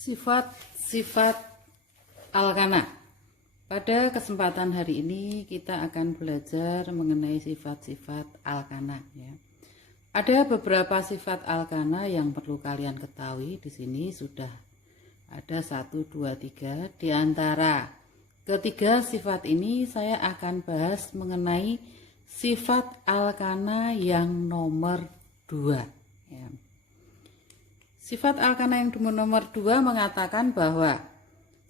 Sifat-sifat alkana. Pada kesempatan hari ini kita akan belajar mengenai sifat-sifat alkana ya. Ada beberapa sifat alkana yang perlu kalian ketahui. Di sini sudah ada 1, 2, 3. Di antara ketiga sifat ini saya akan bahas mengenai sifat alkana yang nomor 2 ya. Sifat alkana yang nomor 2 mengatakan bahwa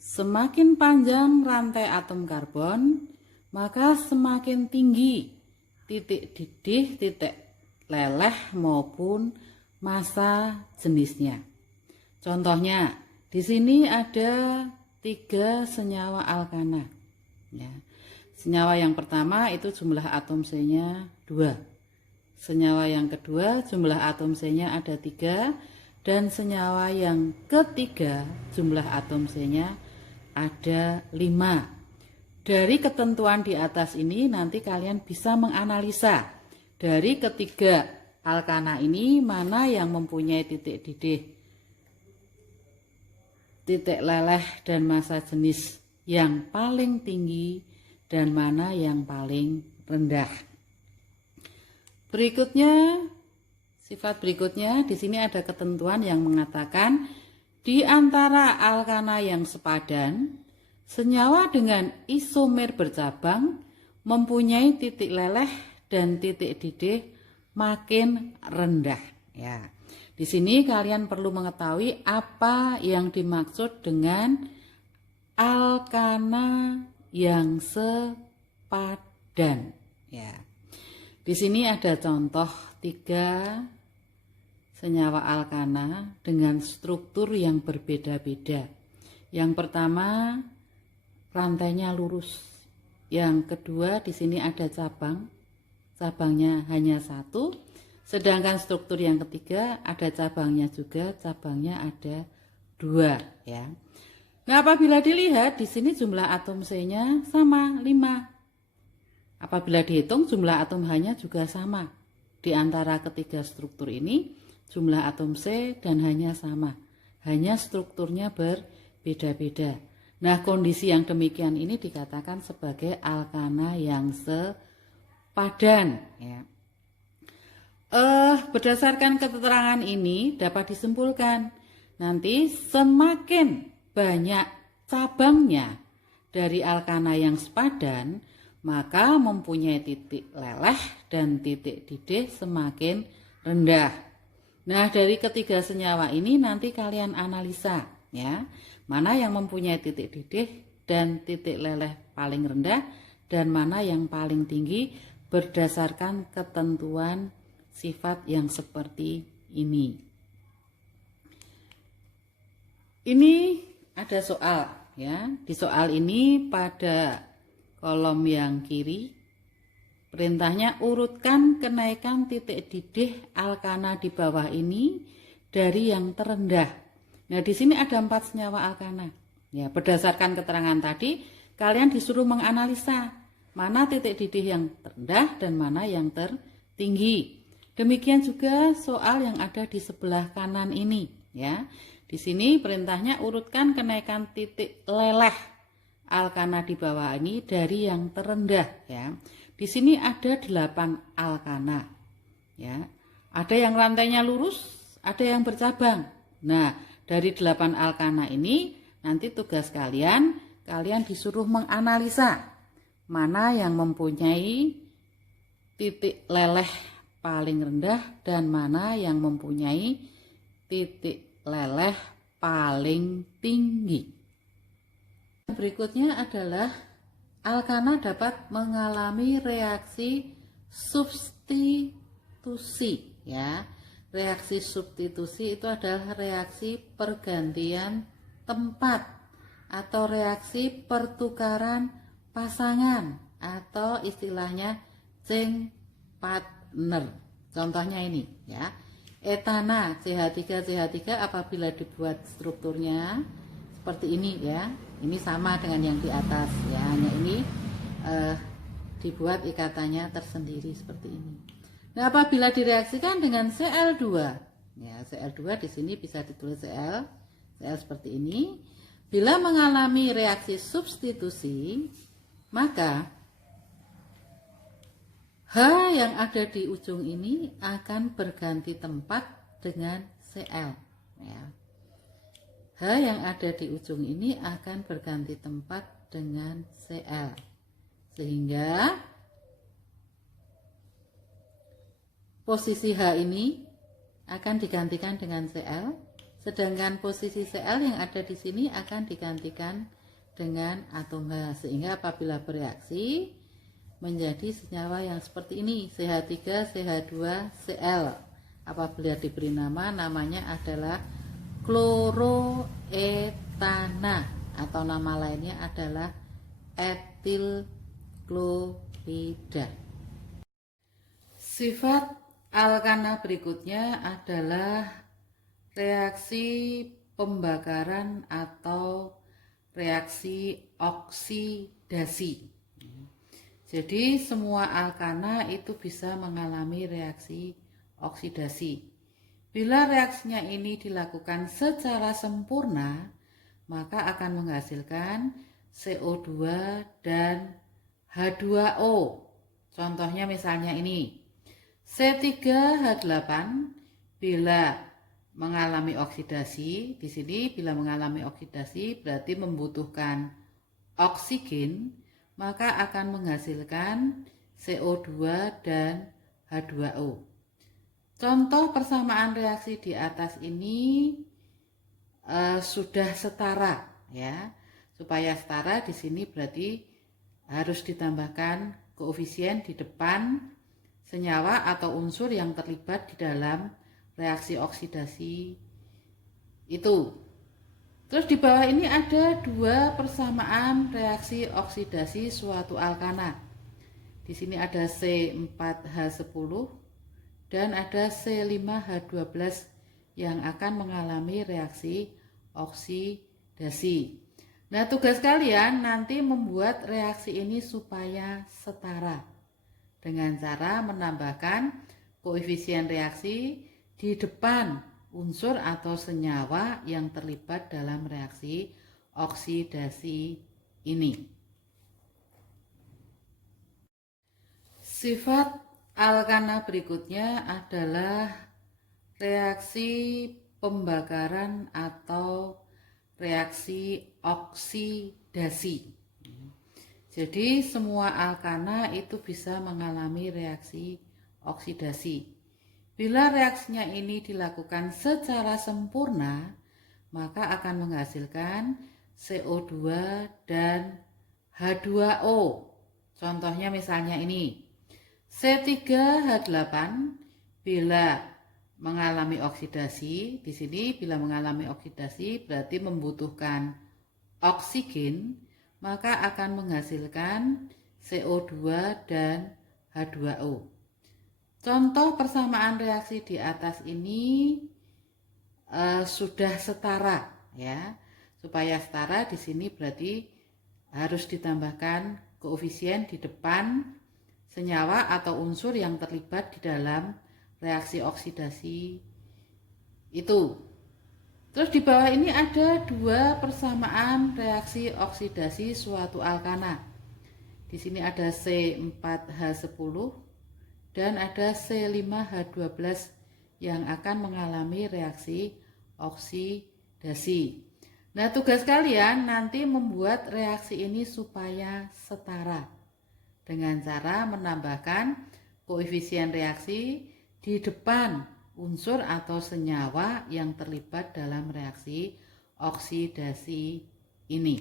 semakin panjang rantai atom karbon, maka semakin tinggi titik didih, titik leleh maupun massa jenisnya. Contohnya, di sini ada 3 senyawa alkana. Ya. Senyawa yang pertama itu jumlah atom C-nya 2. Senyawa yang kedua jumlah atom C-nya ada 3. Dan senyawa yang ketiga jumlah atom C-nya ada 5. Dari ketentuan di atas ini nanti kalian bisa menganalisa dari ketiga alkana ini mana yang mempunyai titik didih, titik leleh dan massa jenis yang paling tinggi dan mana yang paling rendah. Sifat berikutnya, di sini ada ketentuan yang mengatakan di antara alkana yang sepadan, senyawa dengan isomer bercabang mempunyai titik leleh dan titik didih makin rendah. Ya, di sini kalian perlu mengetahui apa yang dimaksud dengan alkana yang sepadan. Ya, di sini ada contoh 3 senyawa alkana dengan struktur yang berbeda-beda. Yang pertama, rantainya lurus. Yang kedua, di sini ada cabang. Cabangnya hanya 1. Sedangkan struktur yang ketiga ada cabangnya juga, cabangnya ada 2 ya. Nah, apabila dilihat di sini jumlah atom C-nya sama 5. Apabila dihitung jumlah atom H-nya juga sama. Di antara ketiga struktur ini jumlah atom C dan H-nya sama, hanya strukturnya berbeda-beda. Nah, kondisi yang demikian ini dikatakan sebagai alkana yang sepadan. Ya. Berdasarkan keterangan ini dapat disimpulkan nanti semakin banyak cabangnya dari alkana yang sepadan, maka mempunyai titik leleh dan titik didih semakin rendah. Nah, dari ketiga senyawa ini nanti kalian analisa ya, mana yang mempunyai titik didih dan titik leleh paling rendah dan mana yang paling tinggi berdasarkan ketentuan sifat yang seperti ini. Ini ada soal ya. Di soal ini pada kolom yang kiri perintahnya urutkan kenaikan titik didih alkana di bawah ini dari yang terendah. Nah, di sini ada 4 senyawa alkana. Ya, berdasarkan keterangan tadi, kalian disuruh menganalisa mana titik didih yang terendah dan mana yang tertinggi. Demikian juga soal yang ada di sebelah kanan ini, ya. Di sini perintahnya urutkan kenaikan titik leleh alkana di bawah ini dari yang terendah, ya. Di sini ada 8 alkana. Ya. Ada yang rantainya lurus, ada yang bercabang. Nah, dari 8 alkana ini nanti tugas kalian disuruh menganalisa mana yang mempunyai titik leleh paling rendah dan mana yang mempunyai titik leleh paling tinggi. Berikutnya adalah alkana dapat mengalami reaksi substitusi ya. Reaksi substitusi itu adalah reaksi pergantian tempat atau reaksi pertukaran pasangan atau istilahnya change partner. Contohnya ini ya. Etana CH3CH3 apabila dibuat strukturnya seperti ini ya. Ini sama dengan yang di atas ya, hanya ini dibuat ikatannya tersendiri seperti ini. Nah, apabila direaksikan dengan Cl2, ya Cl2 di sini bisa ditulis Cl Cl seperti ini. Bila mengalami reaksi substitusi, maka H yang ada di ujung ini akan berganti tempat dengan Cl. Ya. H yang ada di ujung ini akan berganti tempat dengan Cl. Sehingga posisi H ini akan digantikan dengan Cl, sedangkan posisi Cl yang ada di sini akan digantikan dengan atom H. Sehingga apabila bereaksi menjadi senyawa yang seperti ini, CH3, CH2, Cl. Apabila diberi nama, namanya adalah kloroetana atau nama lainnya adalah etil klorida. Sifat alkana berikutnya adalah reaksi pembakaran atau reaksi oksidasi. Jadi semua alkana itu bisa mengalami reaksi oksidasi. Bila reaksinya ini dilakukan secara sempurna, maka akan menghasilkan CO2 dan H2O. Contohnya misalnya ini, C3H8 bila mengalami oksidasi, di sini bila mengalami oksidasi berarti membutuhkan oksigen, maka akan menghasilkan CO2 dan H2O. Contoh persamaan reaksi di atas ini sudah setara, ya. Supaya setara di sini berarti harus ditambahkan koefisien di depan senyawa atau unsur yang terlibat di dalam reaksi oksidasi itu. Terus di bawah ini ada dua persamaan reaksi oksidasi suatu alkana. Di sini ada C4H10 dan ada C5H12 yang akan mengalami reaksi oksidasi. Nah, tugas kalian nanti membuat reaksi ini supaya setara dengan cara menambahkan koefisien reaksi di depan unsur atau senyawa yang terlibat dalam reaksi oksidasi ini. Sifat alkana berikutnya adalah reaksi pembakaran atau reaksi oksidasi. Jadi semua alkana itu bisa mengalami reaksi oksidasi. Bila reaksinya ini dilakukan secara sempurna, maka akan menghasilkan CO2 dan H2O. Contohnya misalnya ini, C3H8 bila mengalami oksidasi, di sini bila mengalami oksidasi berarti membutuhkan oksigen, maka akan menghasilkan CO2 dan H2O. Contoh persamaan reaksi di atas ini sudah setara, ya. Supaya setara di sini berarti harus ditambahkan koefisien di depan senyawa atau unsur yang terlibat di dalam reaksi oksidasi itu. Terus di bawah ini ada dua persamaan reaksi oksidasi suatu alkana. Di sini ada C4H10 dan ada C5H12 yang akan mengalami reaksi oksidasi. Nah, tugas kalian nanti membuat reaksi ini supaya setara dengan cara menambahkan koefisien reaksi di depan unsur atau senyawa yang terlibat dalam reaksi oksidasi ini.